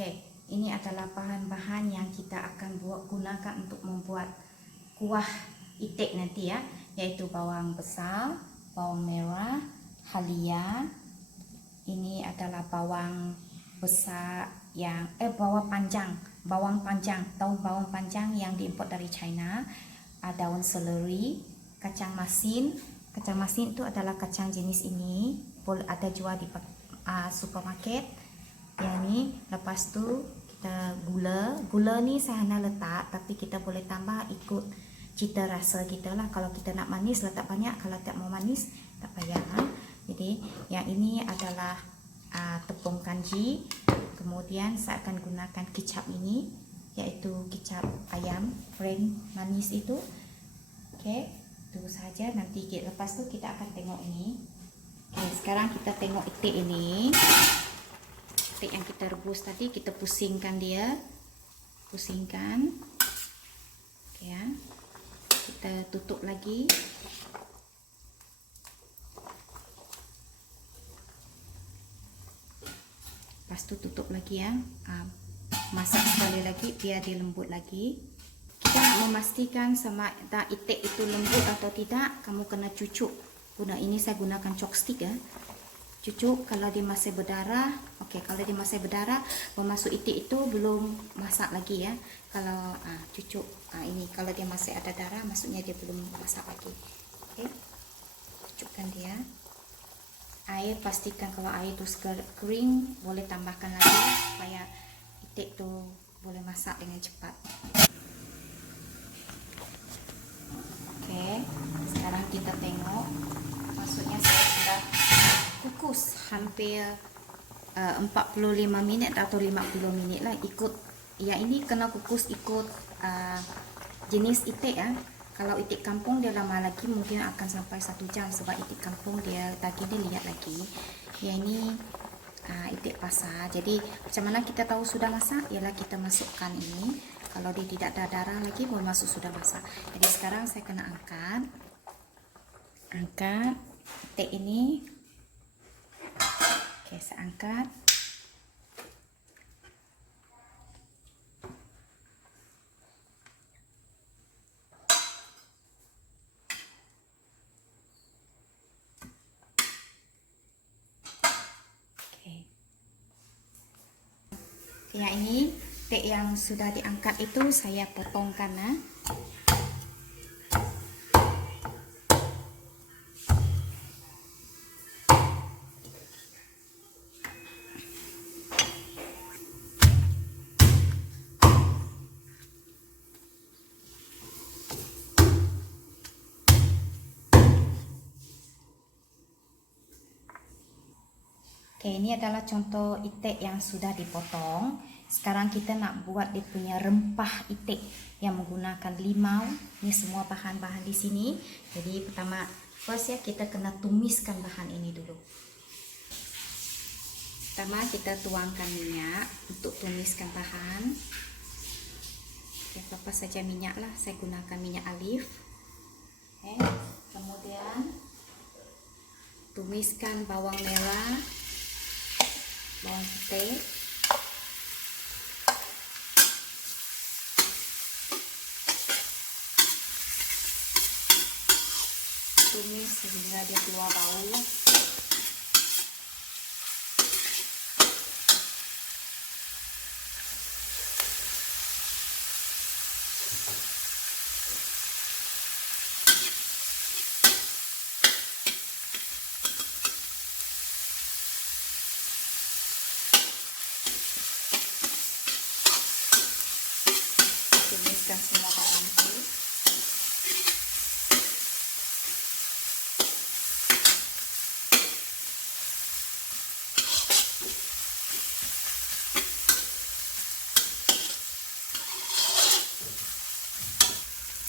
Oke, ini adalah bahan-bahan yang kita akan gunakan untuk membuat kuah itik nanti ya, yaitu bawang besar, bawang merah, halia. Ini adalah bawang besar yang bawang panjang, daun bawang panjang yang diimport dari China, daun seleri, kacang masin. Kacang masin itu adalah kacang jenis ini, boleh ada jual di supermarket. Yang ni, lepas tu kita gula ni saya hanya letak, tapi kita boleh tambah ikut cita rasa kita lah. Kalau kita nak manis letak banyak, kalau tak mau manis tak payah. Jadi yang ini adalah tepung kanji. Kemudian saya akan gunakan kicap ini, yaitu kicap ayam brand manis itu. Okey, itu saja. Nanti lepas tu kita akan tengok ini. Okey, sekarang kita tengok itik ini. Itik yang kita rebus tadi, kita pusingkan dia, pusingkan. Okey ya, kita tutup lagi. Lepas tu tutup lagi ya, masak sekali lagi biar dia lembut lagi. Kita nak memastikan sama itik itu lembut atau tidak, kamu kena cucuk. Ini saya gunakan chopstick ya. Cucuk kalau dia masih berdarah. Okey, kalau dia masih berdarah, memasuk itik itu belum masak lagi ya. Kalau cucuk ini kalau dia masih ada darah, maksudnya dia belum masak lagi. Okey, cucukkan dia. Air, pastikan kalau air itu kering, boleh tambahkan lagi supaya itik tu boleh masak dengan cepat. Okey, sekarang kita tengok. Maksudnya saya sudah kukus hampir 45 minit atau 50 minit lah, ikut ya, ini kena kukus ikut jenis itik ya. Kalau itik kampung dia lama lagi, mungkin akan sampai 1 jam, sebab itik kampung dia daging dia lihat lagi. Yang ini itik pasar. Jadi macam mana kita tahu sudah masak? Ialah kita masukkan ini. Kalau dia tidak ada darah lagi, boleh masuk sudah masak. Jadi sekarang saya kena angkat itik ini. Oke, saya angkat. Yang ini itik yang sudah diangkat itu saya potongkan ya. Oke, ini adalah contoh itik yang sudah dipotong. Sekarang kita nak buat dia punya rempah itik yang menggunakan limau. Ini semua bahan-bahan di sini. Jadi pertama, first ya, kita kena tumiskan bahan ini dulu. Pertama kita tuangkan minyak untuk tumiskan bahan. Oke, apa saja minyak lah, saya gunakan minyak olive. Oke, kemudian tumiskan bawang merah, bawang putih, tumis sehingga dia keluar bau. Tumiskan semua bawang itu.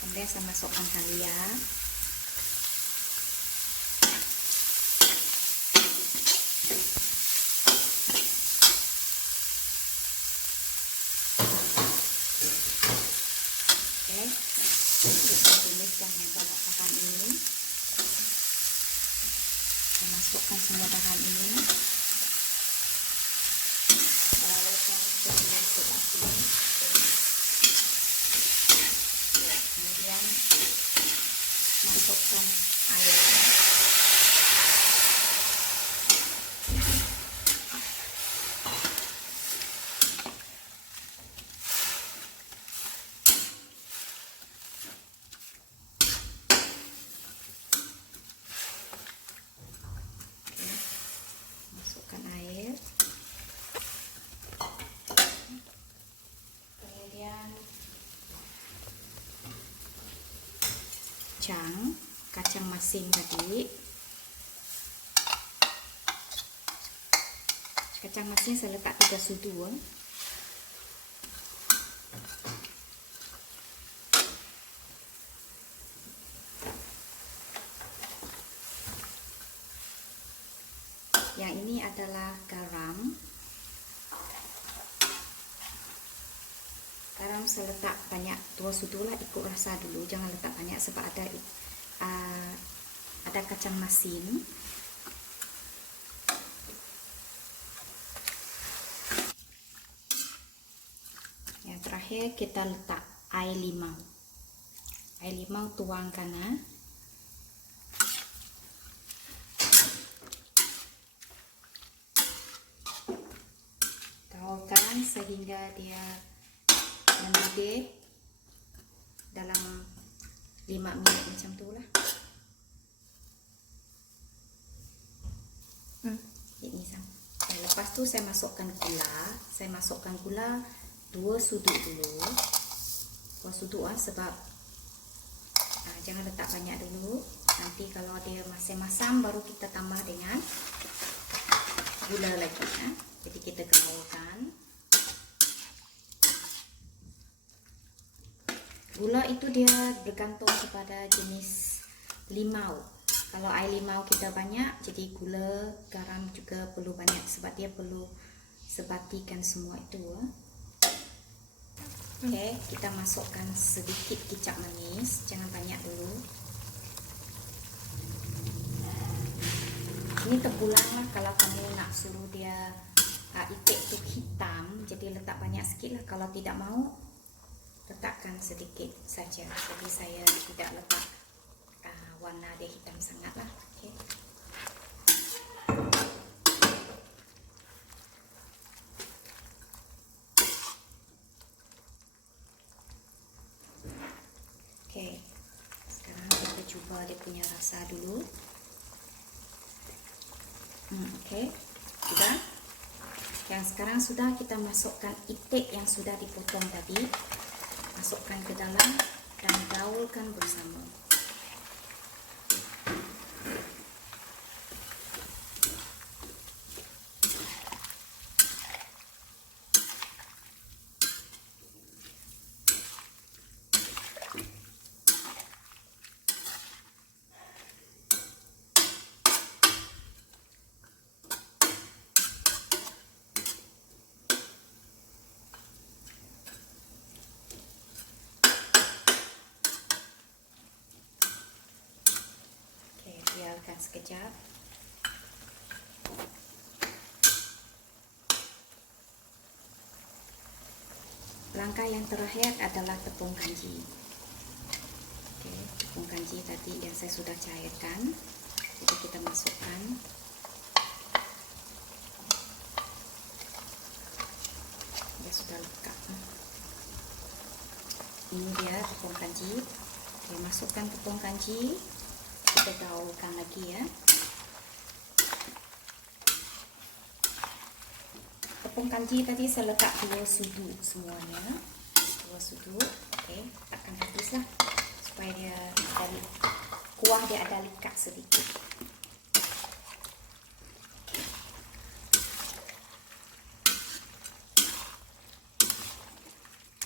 Kemudian saya masukkan halia. Oke, kita tumiskan ya bahan ini. Saya masukkan semua bahan ini. Lalu kacang masin tadi. Kacang masin saya letak 3 sudu. Yang ini adalah garam. Garam saya letak banyak 2 sudu lah, ikut rasa dulu, jangan letak banyak sebab ada kacang masin. Yang terakhir kita letak air limau. Air limau tuangkan. Tawarkan sehingga dia mendidih dalam 5 minit macam tu lah. Ini sampai. Lepas tu saya masukkan gula. Saya masukkan gula 2 sudu dulu. 2 sudu sebab jangan letak banyak dulu. Nanti kalau dia masih masam baru kita tambah dengan gula lagi. Jadi kita gaulkan. Gula itu dia bergantung kepada jenis limau. Kalau air limau kita banyak, jadi gula, garam juga perlu banyak sebab dia perlu sebatikan semua itu. Okey, kita masukkan sedikit kicap manis, jangan banyak dulu. Ini terpulang lah kalau kamu nak suruh dia itik tu hitam, jadi letak banyak sikit lah. Kalau tidak mau, letakkan sedikit saja. Jadi saya tidak letak warna dia hitam sangat lah. Okay. Okay. Sekarang kita cuba dia punya rasa dulu. Okay. Sudah. Yang sekarang sudah kita masukkan itik yang sudah dipotong tadi. Masukkan ke dalam dan gaulkan bersama. Biarkan sekejap. Langkah yang terakhir adalah tepung kanji. Okey, tepung kanji tadi yang saya sudah cairkan. Jadi kita masukkan. Dia sudah lekat. Ini dia tepung kanji. Okey, masukkan tepung kanji. Kita gaulkan lagi ya. Tepung kanji tadi saya letak 2 sudu semuanya. 2 sudu. Okey, takkan habislah supaya dia ada kuah dia ada lekat sedikit.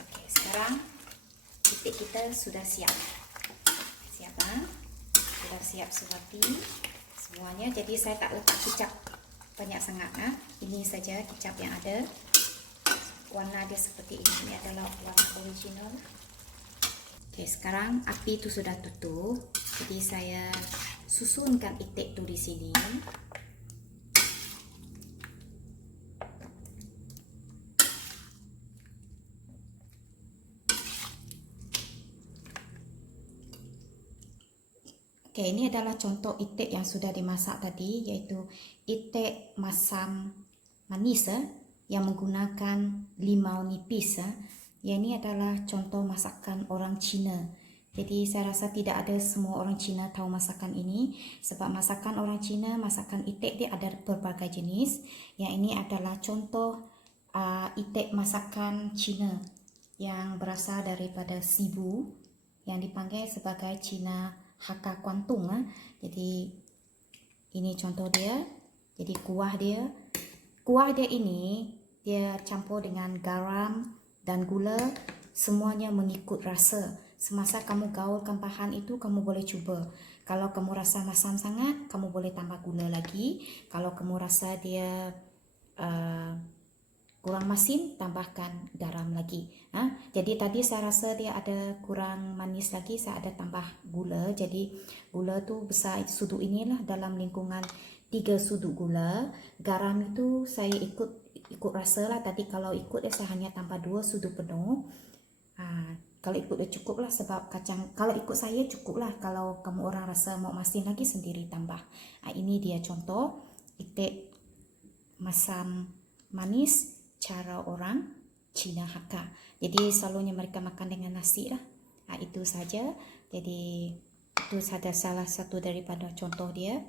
Okey, sekarang itik kita sudah siap. Siap sudah siap sebati semuanya. Jadi saya tak letak kicap banyak sangat. Ini saja kicap yang ada. Warna dia seperti ini. Ini adalah warna original. Okey, sekarang api itu sudah tutup. Jadi saya susunkan itik tu di sini. Okey, ini adalah contoh itik yang sudah dimasak tadi, iaitu itik masam manis yang menggunakan limau nipis. Yang ini adalah contoh masakan orang Cina. Jadi saya rasa tidak ada semua orang Cina tahu masakan ini sebab masakan orang Cina, masakan itik dia ada berbagai jenis. Yang ini adalah contoh itik masakan Cina yang berasal daripada Sibu yang dipanggil sebagai Cina Hakka Kuantung. Jadi ini contoh dia. Jadi kuah dia ini dia campur dengan garam dan gula, semuanya mengikut rasa. Semasa kamu gaulkan bahan itu, kamu boleh cuba. Kalau kamu rasa masam sangat, kamu boleh tambah gula lagi. Kalau kamu rasa dia kurang masin, tambahkan garam lagi. Jadi tadi saya rasa dia ada kurang manis lagi, saya ada tambah gula. Jadi gula tu besar sudut inilah, dalam lingkungan 3 sudut gula. Garam itu saya ikut rasa lah. Tadi kalau ikut saya hanya tambah 2 sudut penuh. Kalau ikut dah cukup lah, sebab kacang, kalau ikut saya cukup lah. Kalau kamu orang rasa mau masin lagi, sendiri tambah. Ini dia contoh itik masam manis cara orang Cina Hakka. Jadi selalunya mereka makan dengan nasi lah. Itu saja. Jadi itu ada salah satu daripada contoh dia.